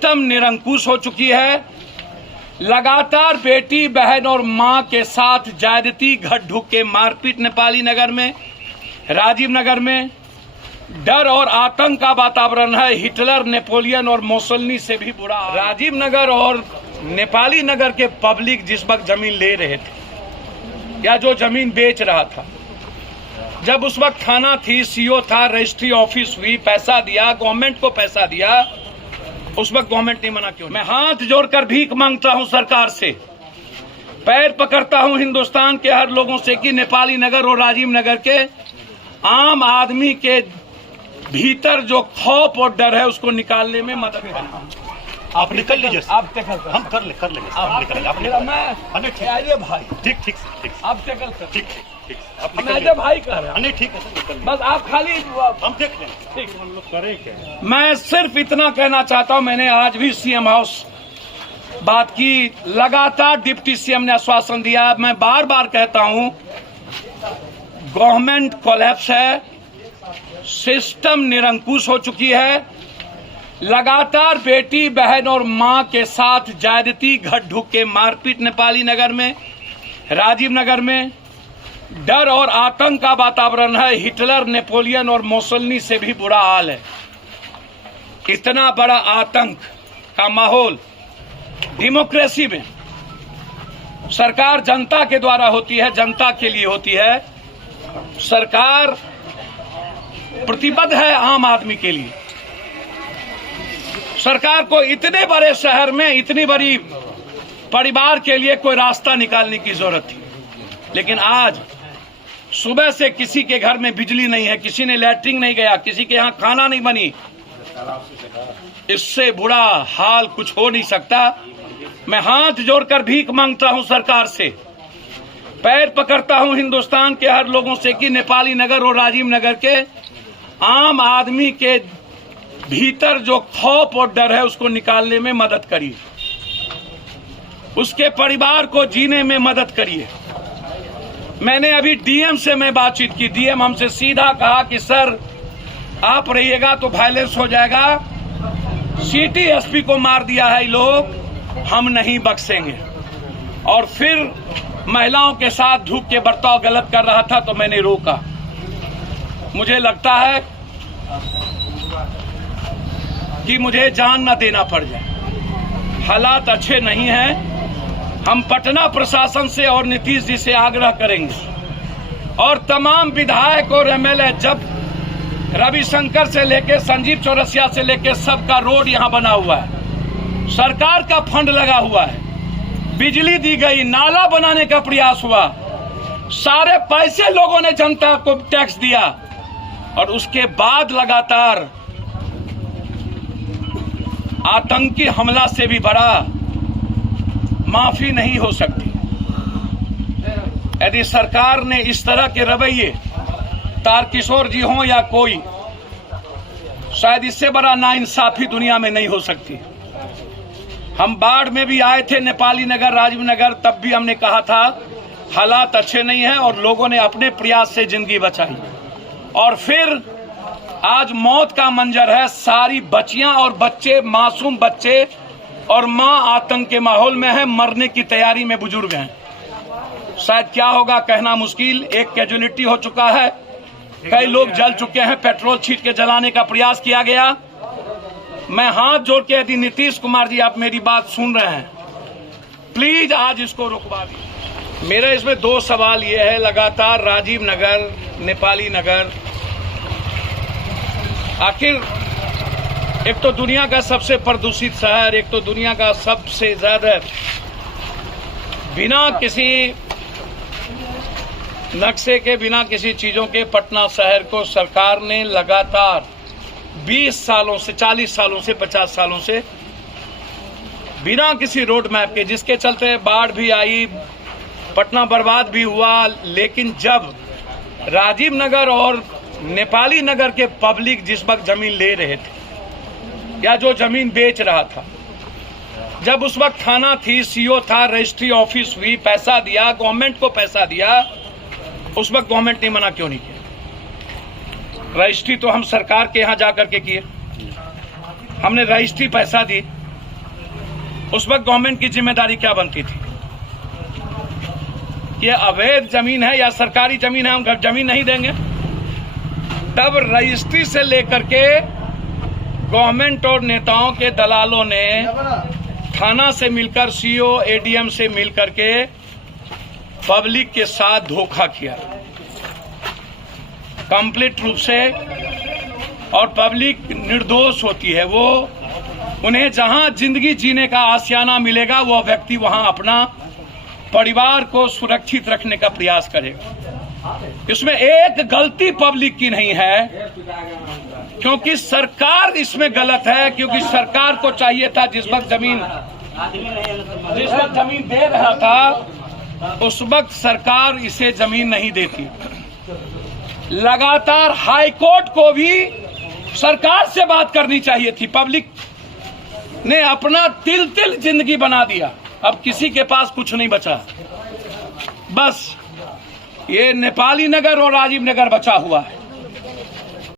System निरंकुश हो चुकी है। लगातार बेटी बहन और मां के साथ ज्यादती, घट ढुक के मारपीट नेपाली नगर में, राजीव नगर में डर और आतंक का वातावरण है। हिटलर, नेपोलियन और मोसोलिनी से भी बुरा। राजीव नगर और नेपाली नगर के पब्लिक जिस वक्त जमीन ले रहे थे या जो जमीन बेच रहा था, जब उस वक्त थाना थी, सीओ था, रजिस्ट्री ऑफिस हुई, पैसा दिया, गवर्नमेंट को पैसा दिया, उस वक्त गवर्नमेंट ने मना क्यों? मैं हाथ जोड़कर भीख मांगता हूं सरकार से, पैर पकड़ता हूं हिंदुस्तान के हर लोगों से कि नेपाली नगर और राजीव नगर के आम आदमी के भीतर जो खौफ और डर है उसको निकालने में मदद करें। आप निकल लीजिए, आप टैकल कर, हम कर लेंगे, आप निकल मैं भाई ठीक आप टैकल कर, ठीक मैं भाई कह रहा नहीं, ठीक है, बस आप खाली हम देख लेंगे। ठीक, हम लोग करें क्या? मैं सिर्फ इतना कहना चाहता हूं, मैंने आज भी सीएम हाउस बात की, लगातार डिप्टी सीएम ने आश्वासन दिया। मैं बार बार कहता हूं गवर्नमेंट कोलैप्स है, सिस्टम निरंकुश हो चुकी है। लगातार बेटी बहन और मां के साथ ज्यादती, घट ढुक के मारपीट नेपाली नगर में, राजीव नगर में डर और आतंक का वातावरण है। हिटलर, नेपोलियन और मोसोलिनी से भी बुरा हाल है। इतना बड़ा आतंक का माहौल डेमोक्रेसी में सरकार जनता के द्वारा होती है, जनता के लिए होती है। सरकार प्रतिबद्ध है आम आदमी के लिए। सरकार को इतने बड़े शहर में इतनी बड़ी परिवार के लिए कोई रास्ता निकालने की जरूरत थी, लेकिन आज सुबह से किसी के घर में बिजली नहीं है, किसी ने लैट्रिन नहीं गया, किसी के यहाँ खाना नहीं बनी। इससे बुरा हाल कुछ हो नहीं सकता। मैं हाथ जोड़कर भीख मांगता हूं सरकार से, पैर पकड़ता हूं हिंदुस्तान के हर लोगों से कि नेपाली नगर और राजीव नगर के आम आदमी के भीतर जो खौफ और डर है उसको निकालने में मदद करिए, उसके परिवार को जीने में मदद करिए। मैंने अभी डीएम से मैं बातचीत की, डीएम हमसे सीधा कहा कि सर आप रहिएगा तो वायलेंस हो जाएगा, सिटी एसपी को मार दिया है ये लोग, हम नहीं बख्शेंगे। और फिर महिलाओं के साथ धूप के बर्ताव गलत कर रहा था तो मैंने रोका। मुझे लगता है कि मुझे जान न देना पड़ जाए, हालात अच्छे नहीं हैं। हम पटना प्रशासन से और नीतीश जी से आग्रह करेंगे और तमाम विधायक और एमएलए, जब रविशंकर से लेकर संजीव चौरसिया से लेकर सबका रोड यहां बना हुआ है, सरकार का फंड लगा हुआ है, बिजली दी गई, नाला बनाने का प्रयास हुआ, सारे पैसे लोगों ने जनता को टैक्स दिया, और उसके बाद लगातार आतंकी हमला से भी बड़ा माफी नहीं हो सकती। यदि सरकार ने इस तरह के रवैये, तारकिशोर जी हों या कोई, शायद इससे बड़ा नाइंसाफी दुनिया में नहीं हो सकती। हम बाढ़ में भी आए थे नेपाली नगर, राजीव नगर, तब भी हमने कहा था हालात अच्छे नहीं हैं और लोगों ने अपने प्रयास से जिंदगी बचाई। और फिर आज मौत का मंजर है, सारी बच्चियां और बच्चे, मासूम बच्चे और मां आतंक के माहौल में है, मरने की तैयारी में बुजुर्ग हैं। शायद क्या होगा कहना मुश्किल। एक कैजुअलिटी हो चुका है, कई लोग जल चुके हैं, पेट्रोल छीट के जलाने का प्रयास किया गया। मैं हाथ जोड़ के, यदि नीतीश कुमार जी आप मेरी बात सुन रहे हैं, प्लीज आज इसको रुकवा दीजिए। मेरा इसमें दो सवाल ये है, लगातार राजीव नगर, नेपाली नगर, आखिर एक तो दुनिया का सबसे प्रदूषित शहर, एक तो दुनिया का सबसे ज्यादा बिना किसी नक्शे के, बिना किसी चीजों के पटना शहर को सरकार ने लगातार 20 सालों से, 40 सालों से, 50 सालों से बिना किसी रोड मैप के, जिसके चलते बाढ़ भी आई, पटना बर्बाद भी हुआ। लेकिन जब राजीव नगर और नेपाली नगर के पब्लिक जिस वक्त जमीन ले रहे थे या जो जमीन बेच रहा था, जब उस वक्त थाना थी, सीओ था, रजिस्ट्री ऑफिस हुई, पैसा दिया, गवर्नमेंट को पैसा दिया, उस वक्त गवर्नमेंट ने मना क्यों नहीं किया? रजिस्ट्री तो हम सरकार के यहां जाकर के किए, हमने रजिस्ट्री पैसा दी, उस वक्त गवर्नमेंट की जिम्मेदारी क्या बनती थी? ये अवैध जमीन है या सरकारी जमीन है, हम जमीन नहीं देंगे। तब रजिस्ट्री से लेकर के गवर्नमेंट और नेताओं के दलालों ने थाना से मिलकर सीओ एडीएम से मिलकर के पब्लिक के साथ धोखा किया कंप्लीट रूप से। और पब्लिक निर्दोष होती है, वो उन्हें जहां जिंदगी जीने का आशियाना मिलेगा वो व्यक्ति वहां अपना परिवार को सुरक्षित रखने का प्रयास करेगा। इसमें एक गलती पब्लिक की नहीं है, क्योंकि सरकार इसमें गलत है। क्योंकि सरकार को चाहिए था जिस वक्त जमीन दे रहा था उस वक्त सरकार इसे जमीन नहीं देती। लगातार हाई कोर्ट को भी सरकार से बात करनी चाहिए थी। पब्लिक ने अपना तिल तिल जिंदगी बना दिया, अब किसी के पास कुछ नहीं बचा। बस ये नेपाली नगर और राजीव नगर बचा हुआ है।